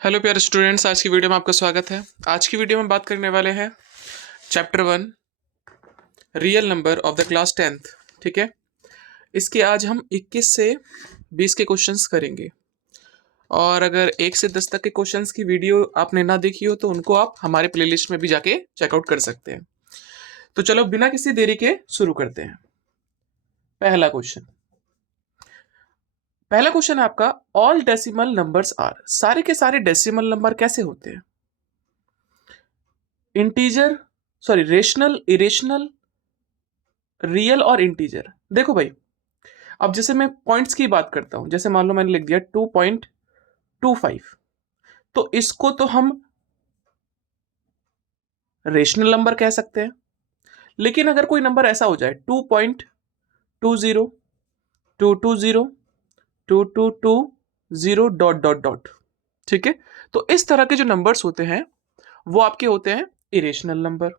Hello प्यारे students, आज की वीडियो में आपका स्वागत है। आज की वीडियो में बात करने वाले हैं chapter 1 real number of the class 10th। ठीक है, इसके आज हम 21 से 20 के क्वेश्चंस करेंगे। और अगर 1 से 10 तक के क्वेश्चंस की वीडियो आपने ना देखी हो तो उनको आप हमारे प्लेलिस्ट में भी जाके चेकआउट कर सकते हैं। तो चलो बिना किसी देरी के शुरू करते हैं। पहला क्वेश्चन है आपका, ऑल डेसिमल नंबर्स आर। सारे के सारे डेसिमल नंबर कैसे होते हैं? Integer, sorry, rational, irrational, real और इंटीजर। देखो भाई, अब जैसे मैं पॉइंट्स की बात करता हूं, जैसे मान लो मैंने लिख दिया 2.25, तो इसको तो हम रेशनल नंबर कह सकते हैं। लेकिन अगर कोई नंबर ऐसा हो जाए 2.20, 220, 2220 डॉट डॉट डॉट, ठीक है, तो इस तरह के जो नंबर्स होते हैं वो आपके होते हैं इरेशनल नंबर।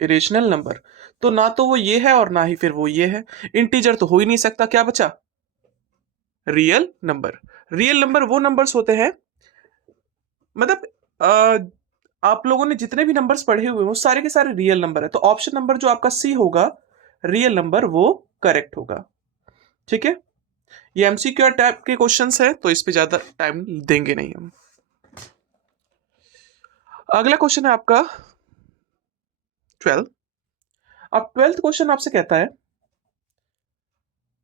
इरेशनल नंबर तो ना तो वो ये है और ना ही फिर वो ये है। इंटीजर तो हो ही नहीं सकता, क्या बचा? Real number. रियल नंबर वो नंबर्स होते हैं, मतलब आप लोगों ने जितने भी नंबर्स पढ़े हुए हैं वो सारे के सारे रियल नंबर है। तो ऑप्शन नंबर जो आपका सी होगा, रियल नंबर, वो करेक्ट होगा। ठीक है, ये एमसीक्यू टाइप के क्वेश्चंस है तो इस पे ज्यादा टाइम देंगे नहीं हम। अगला क्वेश्चन है आपका 12। अब 12th क्वेश्चन आपसे कहता है,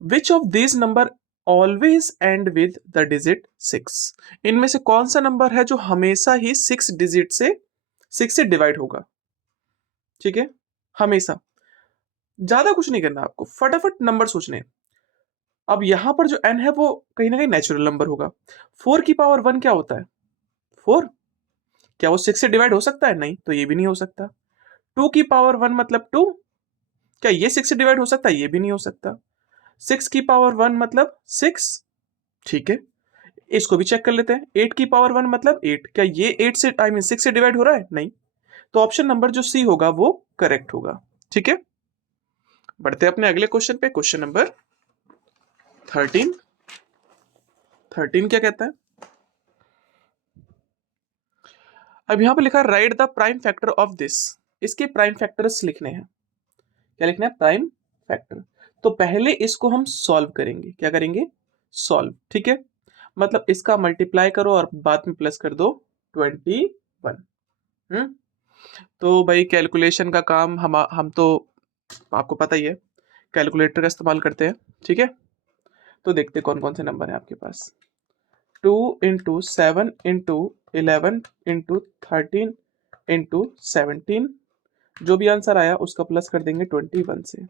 which of this number always and with the digit 6। इनमें से कौन सा नंबर है जो हमेशा ही 6 डिजिट से 6 से डिवाइड होगा? ठीक है, हमेशा। ज्यादा कुछ नहीं करना आपको, फटाफट नंबर सोचने हैं। अब यहां पर जो n है वो कहीं ना कहीं नेचुरल नंबर होगा। 4 की पावर 1 क्या होता है? 4। क्या वो 6 से डिवाइड हो सकता है? नहीं, तो ये भी नहीं हो सकता। 2 की पावर 1 मतलब 2, क्या ये 6 से डिवाइड हो सकता है? ये भी नहीं हो सकता। 6 की पावर 1 मतलब 6, ठीक है, इसको भी चेक कर लेते हैं। 8 की पावर 1 मतलब 8, क्या ये 8 से, आई मीन 6 से डिवाइड हो रहा है? नहीं। तो ऑप्शन नंबर जो सी होगा वो करेक्ट होगा। ठीक है, बढ़ते हैं अपने अगले क्वेश्चन पे। Question number 13। 13 क्या कहता है? अब यहां पे लिखा है, write the prime factor of this. इसके प्राइम फैक्टर्स लिखने हैं। क्या लिखना है? Prime factor. तो पहले इसको हम सॉल्व करेंगे। क्या करेंगे? सॉल्व। ठीक है, मतलब इसका मल्टीप्लाई करो और बाद में प्लस कर दो 21। हम्म तो भाई कैलकुलेशन का काम हम तो आपको पता ही है, कैलकुलेटर का इस्तेमाल करते हैं। ठीक है, तो देखते कौन कौन से नंबर हैं आपके पास। 2 into 7 into 11 into 13 into 17, जो भी आंसर आया उसका प्लस कर देंगे 21 से।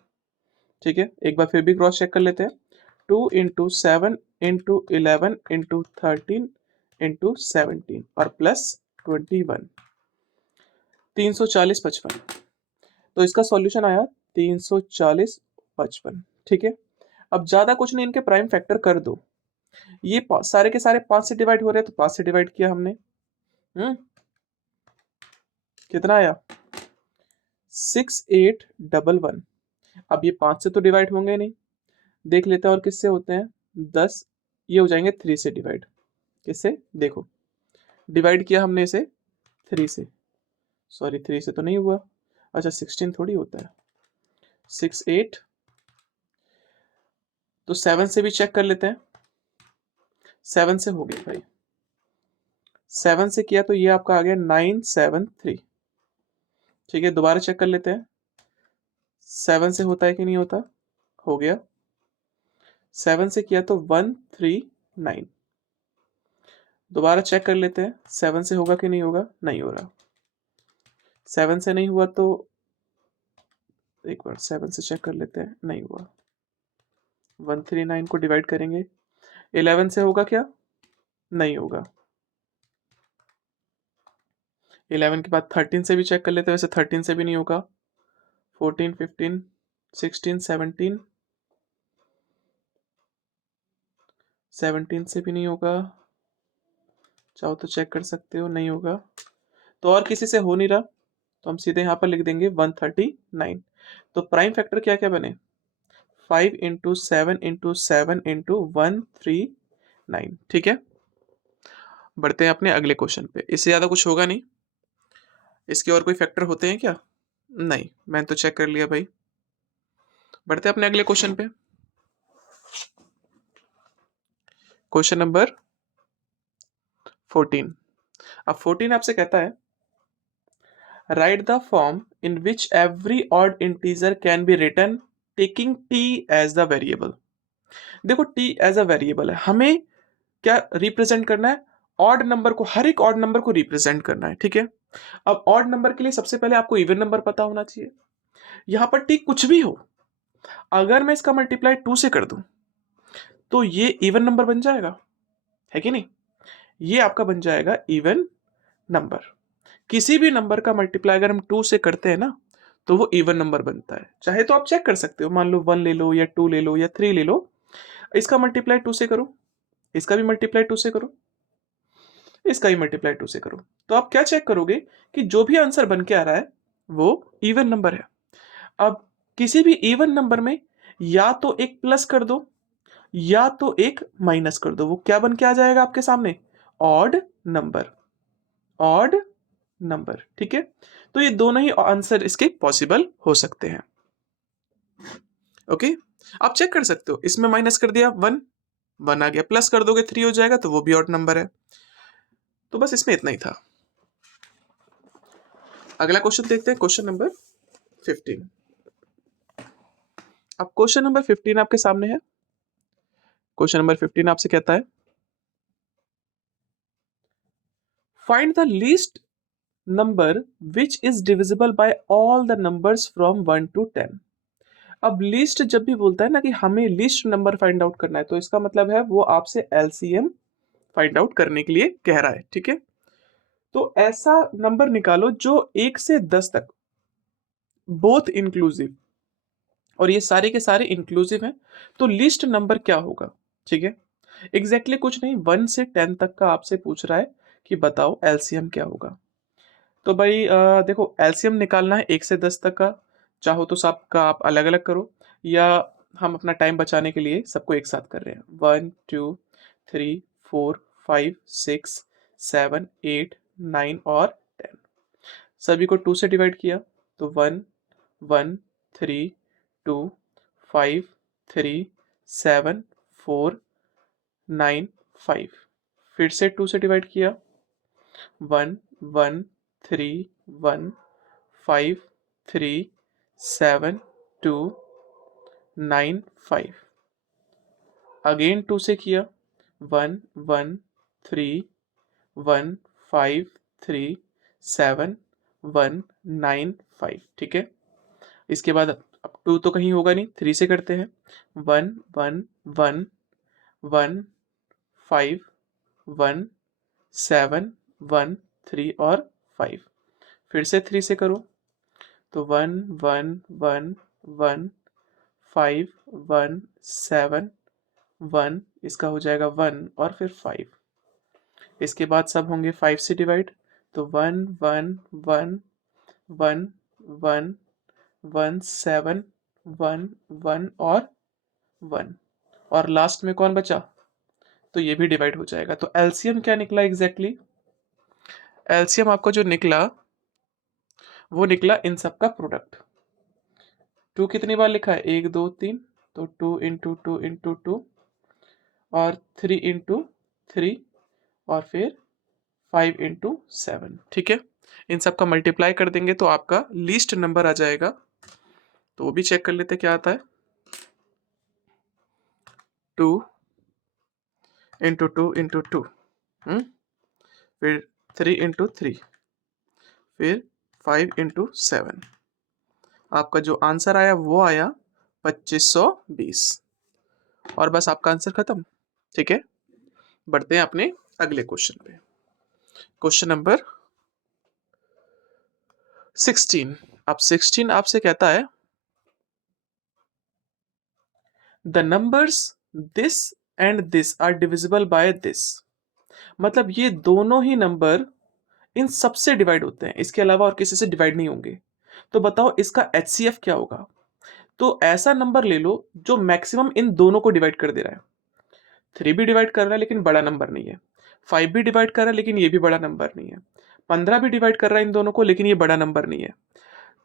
ठीक है, एक बार फिर भी क्रॉस चेक कर लेते हैं। 2 into 7 into 11 into 13 into 17 और प्लस 21, 340 55। तो इसका सॉल्यूशन आया 340 55। ठीक है, अब ज्यादा कुछ नहीं, इनके प्राइम फैक्टर कर दो। ये सारे के सारे 5 से डिवाइड हो रहे हैं तो 5 से डिवाइड किया हमने। कितना आया? 6811। अब ये 5 से तो डिवाइड होंगे नहीं, देख लेते हैं और किससे होते हैं। 10, ये हो जाएंगे 3 से डिवाइड। किससे? देखो, डिवाइड किया हमने इसे 3 से, सॉरी 3 से तो नहीं हुआ। अच्छा, 16 थोड़ी होता है। 68, तो 7 से भी चेक कर लेते हैं। 7 से हो गया भाई, 7 से किया तो ये आपका आ गया 973। ठीक है, दोबारा चेक कर लेते हैं। 7 से होता है कि नहीं होता? हो गया। 7 से किया तो 139। दोबारा चेक कर लेते हैं, 7 से होगा कि नहीं होगा? नहीं हो रहा। 7 से नहीं हुआ तो एक बार 7 से चेक कर लेते हैं, नहीं हुआ। 139 को डिवाइड करेंगे, 11 से होगा क्या? नहीं होगा। 11 के बाद 13 से भी चेक कर लेते हैं, वैसे 13 से भी नहीं होगा। 14 15 16 17, 17 से भी नहीं होगा। चाहो तो चेक कर सकते हो, नहीं होगा। तो और किसी से हो नहीं रहा तो हम सीधे यहाँ पर लिख देंगे 139। तो प्राइम फैक्टर क्या क्या बने? 5 into 7 into 7 into 139। ठीक है, बढ़ते हैं अपने अगले क्वेश्चन पे। इससे ज़्यादा कुछ होगा नहीं। इसके और कोई फैक्टर होते हैं क्या? नहीं, मैंने तो चेक कर लिया भाई। बढ़ते हैं अपने अगले क्वेश्चन पे। Question number 14। अब 14 आपसे कहता है write the form in which every odd integer can be written taking t as the variable. देखो t एज अ वेरिएबल है, हमें क्या रिप्रेजेंट करना है? ऑड नंबर को, हर एक ऑड नंबर को रिप्रेजेंट करना है, ठीक है। अब ऑड नंबर के लिए सबसे पहले आपको इवन नंबर पता होना चाहिए। यहां पर t कुछ भी हो, अगर मैं इसका मल्टीप्लाई 2 से कर दूं तो ये इवन नंबर बन जाएगा, है कि नहीं? ये आपका बन जाएगा इवन नंबर। किसी भी नंबर का मल्टीप्लाई अगर हम 2 से करते हैं ना तो वो इवन नंबर बनता है। चाहे तो आप चेक कर सकते हो, मान लो 1 ले लो या 2 ले लो या 3 ले लो, इसका मल्टीप्लाई 2 से करो, इसका भी मल्टीप्लाई 2 से करो, इसका ही मल्टीप्लाई 2 से करो, तो आप क्या चेक करोगे कि जो भी आंसर बन के आ रहा है वो इवन नंबर है। अब किसी भी इवन नंबर में या तो एक प्लस कर दो या तो एक माइनस कर दो, वो क्या बन के आ जाएगा आपके सामने? ऑड नंबर, ऑड नंबर, ठीक है। तो ये दोनों ही आंसर इसके पॉसिबल हो सकते हैं। ओके, आप चेक कर सकते हो, इसमें माइनस कर दिया 1, 1 आ गया, प्लस कर दोगे 3 हो जाएगा, तो वो भी ऑड नंबर है। तो बस इसमें इतना ही था। अगला क्वेश्चन देखते हैं, क्वेश्चन नंबर 15। अब क्वेश्चन नंबर 15 आपके सामने है। क्वेश्चन नंबर 15 आपसे कहता है find the least number which is divisible by all the numbers from 1 to 10। अब लीस्ट जब भी बोलता है ना कि हमें लीस्ट नंबर फाइंड आउट करना है, तो इसका मतलब है वो आपसे एलसीएम फाइंड आउट करने के लिए कह रहा है, ठीक है। तो ऐसा नंबर निकालो जो 1 से 10 तक बोथ इंक्लूसिव, और ये सारे के सारे इंक्लूसिव हैं, तो लिस्ट नंबर क्या होगा, ठीक है। एग्जैक्टली कुछ नहीं, 1 से 10 तक का आपसे पूछ रहा है कि बताओ एलसीएम क्या होगा। तो भाई देखो, एलसीएम निकालना है 1 से 10 तक का, चाहो तो सबका आप अलग अलग करो, या हम अपना टाइम बचाने के लिए सबको एक साथ कर रहे हैं। 1 2 3 4 5 6 7 8 9 और 10, सभी को 2 से डिवाइड किया, तो 1 1 3 2 5 3 7 4 9 5, फिर से 2 से डिवाइड किया, 1 1 3 1 5 3 7 2 9 5, अगेन 2 से किया, 1 1 3 1 5 3 7 1 9 5, ठीक है। इसके बाद अब 2 तो कहीं होगा नहीं, 3 से करते हैं, 1 1 1 1 5 1 7 1 3 और 5, फिर से 3 से करो, तो 1 1 1 1 5 1 7 1, इसका हो जाएगा 1 और फिर 5। इसके बाद सब होंगे 5 से डिवाइड, तो 1 1 1 1 1 1 7 1 1 और 1, और लास्ट में कौन बचा? तो ये भी डिवाइड हो जाएगा। तो एलसीएम क्या निकला एग्जैक्टली? एलसीएम आपका जो निकला वो निकला इन सब का प्रोडक्ट। 2 कितनी बार लिखा है? 1 2 3, तो 2 इंटू 2 इंटू 2 और 3 इंटू 3 और फिर 5 इंटू 7, ठीक है। इन सब का मल्टीप्लाई कर देंगे तो आपका लीस्ट नंबर आ जाएगा। तो वो भी चेक कर लेते क्या आता है। 2 इंटू 2 इंटू 2, फिर 3 इंटू 3, फिर 5 इंटू 7, आपका जो आंसर आया वो आया 2520, और बस आपका आंसर खत्म, ठीक है। बढ़ते हैं अपने अगले क्वेश्चन पे। Question number 16। अब 16 आपसे कहता है the numbers this and this are divisible by this. मतलब ये दोनों ही नंबर इन सबसे डिवाइड होते हैं, इसके अलावा और किसी से डिवाइड नहीं होंगे। तो बताओ इसका एचसीएफ क्या होगा? तो ऐसा नंबर ले लो जो मैक्सिमम इन दोनों को डिवाइड कर दे रहा है। 3 भी डिवाइड कर रहा है लेकिन बड़ा नंबर नहीं है, 5 भी डिवाइड कर रहा है लेकिन ये भी बड़ा नंबर नहीं है, 15 भी डिवाइड कर रहा है इन दोनों को लेकिन ये बड़ा नंबर नहीं है,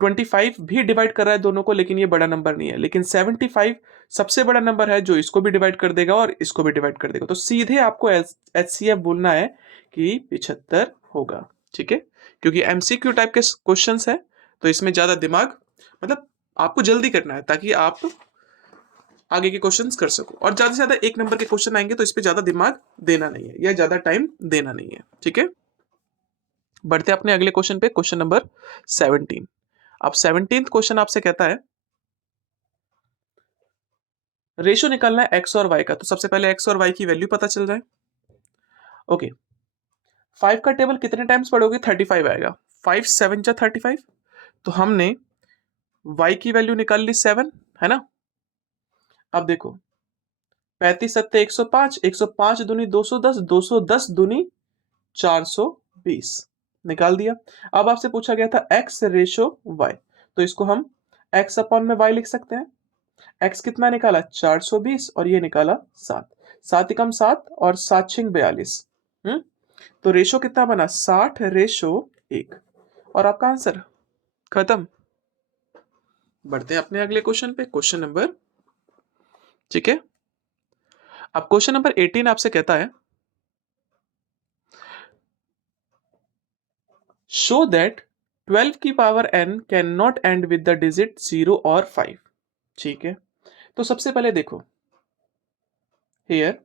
25 भी डिवाइड कर रहा है दोनों को लेकिन ये बड़ा नंबर नहीं है, लेकिन 75 सबसे बड़ा नंबर है जो इसको भी डिवाइड कर देगा और इसको भी डिवाइड कर देगा। तो सीधे आपको HCF बोलना है कि 75 होगा, ठीक है, क्योंकि MCQ टाइप के क्वेश्चंस है तो इसमें ज्यादा दिमाग, मतलब आपको जल्दी करना है ताकि आप आगे के क्वेश्चंस कर सको, और ज्यादा से ज्यादा एक नंबर के क्वेश्चन आएंगे तो इस पे ज्यादा दिमाग देना नहीं है या ज्यादा टाइम देना नहीं है, ठीक है। बढ़ते अपने अगले क्वेश्चन पे, क्वेश्चन नंबर 17। अब 17th क्वेश्चन आपसे कहता है रेशो निकालना है एक्स और वाई का, तो सबसे पहले एक्स और वाई की वैल्यू पता चल जाए। ओके, 5 का टेबल कितने टाइम्स पढ़ोगे, 35 आएगा, 5 7 जा 35, तो हमने y की वैल्यू निकाल ली 7, है ना। अब देखो 35 सत्ते 105, 105 दूनी 210, 210 दूनी 420 निकाल दिया। अब आपसे पूछा गया था x रेशो y, तो इसको हम x अपॉन में y लिख सकते हैं। x कितना निकाला 420 और ये निकाला 7, 7 एकम 7 और 7 छिंग 42, तो रेशो कितना बना 60 रेशो 1, और आपका आंसर खत्म। बढ़ते हैं अपने अगले क्वेश्चन पे, क्वेश्चन नंबर, ठीक है। अब क्वेश्चन नंबर 18 आपसे कहता है शो दैट 12 की power n can not and with the digit 0 और 5, ठीक है। तो सबसे पहले देखो हियर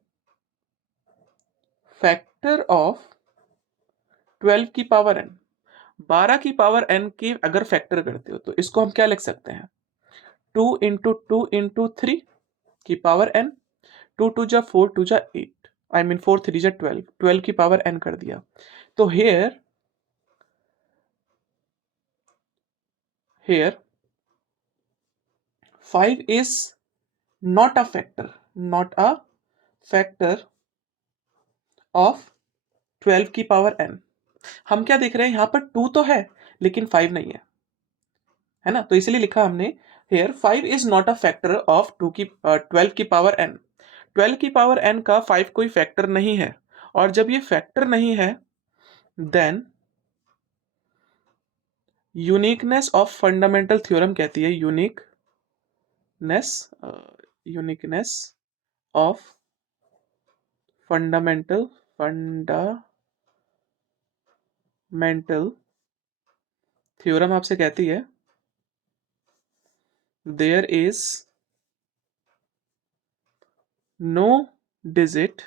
फैक्टर ऑफ 12 की पावर n, 12 की पावर n की अगर फैक्टर करते हो तो इसको हम क्या लिख सकते हैं 2 इंटू 2 इंटू 3 की पावर n, 2 2 जा 4 2 जा 8, आई मीन 4 3 जा 12, 12 की पावर n कर दिया। तो here 5 is not a factor of 12 की पावर n। हम क्या देख रहे हैं यहाँ पर 2 तो है लेकिन 5 नहीं है ना, तो इसलिए लिखा हमने here 5 is not a factor of 12 की पावर n। 12 की पावर n का 5 कोई फैक्टर नहीं है, और जब ये फैक्टर नहीं है then uniqueness of fundamental theorem कहती है, यूनिकनेस ऑफ फंडामेंटल थ्योरम आपसे कहती है there is no digit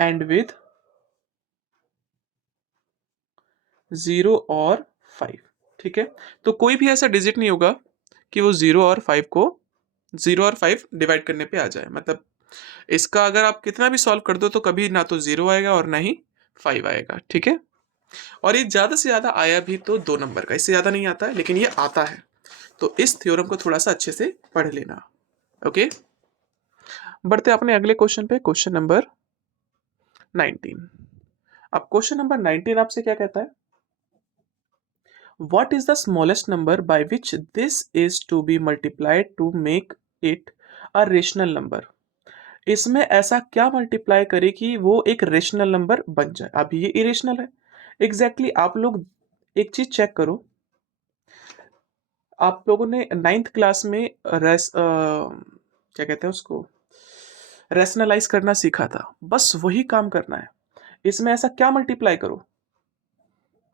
and with 0 और 5, ठीक है। तो कोई भी ऐसा डिजिट नहीं होगा कि वो 0 और 5 डिवाइड करने पे आ जाए, मतलब इसका अगर आप कितना भी सॉल्व कर दो तो कभी ना तो 0 आएगा और ना ही 5 आएगा, ठीक है। और ये ज्यादा से ज्यादा आया भी तो 2 नंबर का, इससे ज्यादा नहीं आता है, लेकिन ये आता है, तो इस थ्योरम को थोड़ा सा अच्छे से पढ़ लेना, ओके। बढ़ते अपने अगले क्वेश्चन पे, क्वेश्चन नंबर 19। अब क्वेश्चन नंबर 19 आपसे क्या कहता है What is the smallest number by which this is to be multiplied to make it a rational number? इसमें ऐसा क्या मल्टीप्लाई करे कि वो एक रेशनल नंबर बन जाए। अभी ये इरेशनल है, एग्जैक्टली आप लोग एक चीज चेक करो, आप लोगों ने 9th क्लास में क्या कहते हैं उसको, रेशनलाइज करना सीखा था, बस वही काम करना है। इसमें ऐसा क्या मल्टीप्लाई करो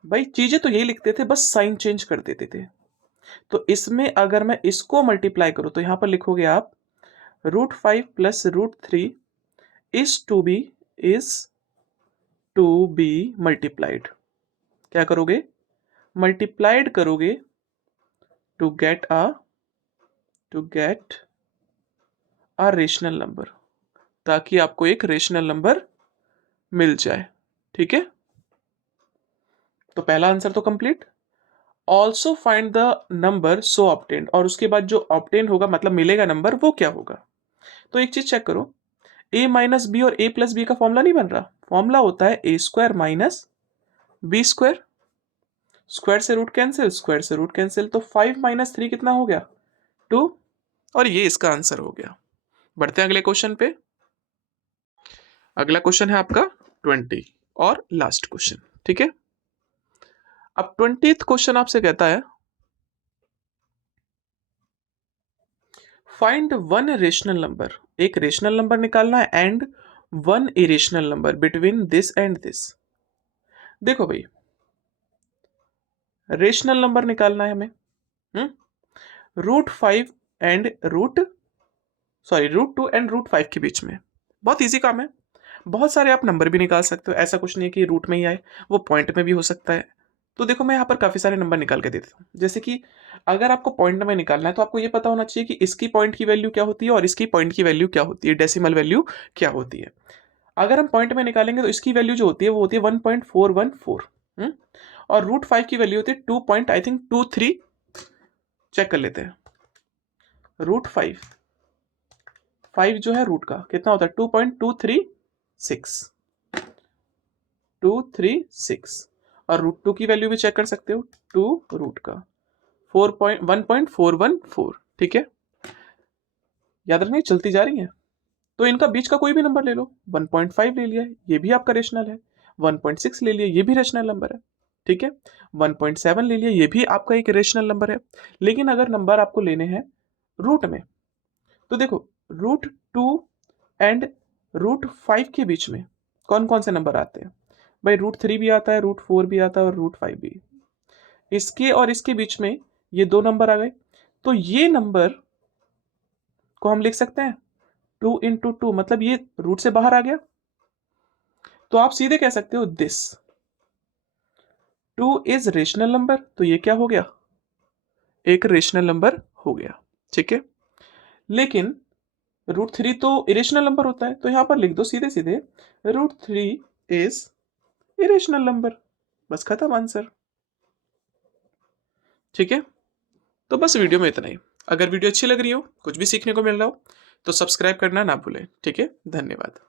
भाई, चीजें तो यही लिखते थे, बस साइन चेंज कर देते थे। तो इसमें अगर मैं इसको मल्टीप्लाई करूं तो यहां पर लिखोगे आप √5 plus √3 is to be multiplied, क्या करोगे मल्टीप्लाइड करोगे to get a rational number, ताकि आपको एक रेशनल नंबर मिल जाए, ठीक है। तो पहला आंसर तो complete. Also find the number so obtained, और उसके बाद जो ऑब्टेन होगा मतलब मिलेगा नंबर वो क्या होगा। तो एक चीज चेक करो, a माइनस बी और a प्लस बी का फॉर्मूला नहीं बन रहा, फॉर्मूला होता है a square minus B square, square से रूट कैंसिल, स्क्वायर से रूट कैंसिल, तो 5 माइनस 3 कितना हो गया 2, और ये इसका आंसर हो गया। बढ़ते हैं अगले क्वेश्चन पे, अगला क्वेश्चन है आपका 20 और लास्ट क्वेश्चन, ठीक है। अब 20th क्वेश्चन आपसे कहता है फाइंड वन रेशनल नंबर, एक रेशनल नंबर निकालना है and one irrational number between this and this. देखो भाई, रेशनल नंबर निकालना है हमें √5 एंड √2 एंड √5 के बीच में। बहुत इजी काम है, बहुत सारे आप नंबर भी निकाल सकते हो, ऐसा कुछ नहीं है कि रूट में ही आए, वो पॉइंट में भी हो सकता है। तो देखो मैं यहाँ पर काफ़ी सारे नंबर निकाल के देता हूँ। जैसे कि अगर आपको पॉइंट में निकालना है तो आपको ये पता होना चाहिए कि इसकी पॉइंट की वैल्यू क्या होती है और इसकी पॉइंट की वैल्यू क्या होती है, डेसिमल वैल्यू क्या होती है। अगर हम पॉइंट में निकालेंगे तो इसकी वैल्यू जो होती है वो होती है 1.414 और √5 की वैल्यू होती है 2.23। चेक कर लेते हैं। √5 जो है रूट का कितना होता है 2.236 और √2 की वैल्यू भी चेक कर सकते हो 2 रूट का 1.414। ठीक है, याद रखना चलती जा रही है। तो इनका बीच का कोई भी नंबर ले लो, 1.5 ले लिया, ये भी आपका रेशनल है। 1.6 ले लिया, ये भी रेशनल नंबर है। ठीक है, 1.7 ले लिया, ये भी आपका एक रेशनल नंबर है। लेकिन अगर नंबर आपको लेने हैं रूट में, तो देखो √2 एंड √5 के बीच में कौन कौन से नंबर आते हैं भाई, √3 भी आता है, √4 भी आता है और √5 भी। इसके और इसके बीच में ये दो नंबर आ गए, तो ये नंबर को हम लिख सकते हैं 2 इंटू 2, मतलब ये रूट से बाहर आ गया। तो आप सीधे कह सकते हो दिस 2 इज रेशनल नंबर, तो ये क्या हो गया, एक रेशनल नंबर हो गया। ठीक है, लेकिन √3 तो इरेशनल नंबर होता है, तो यहां पर लिख दो सीधे सीधे √3 इज इरेशनल नंबर, बस खत्म आंसर। ठीक है, तो बस वीडियो में इतना ही। अगर वीडियो अच्छी लग रही हो, कुछ भी सीखने को मिल रहा हो, तो सब्सक्राइब करना ना भूलें। ठीक है, धन्यवाद।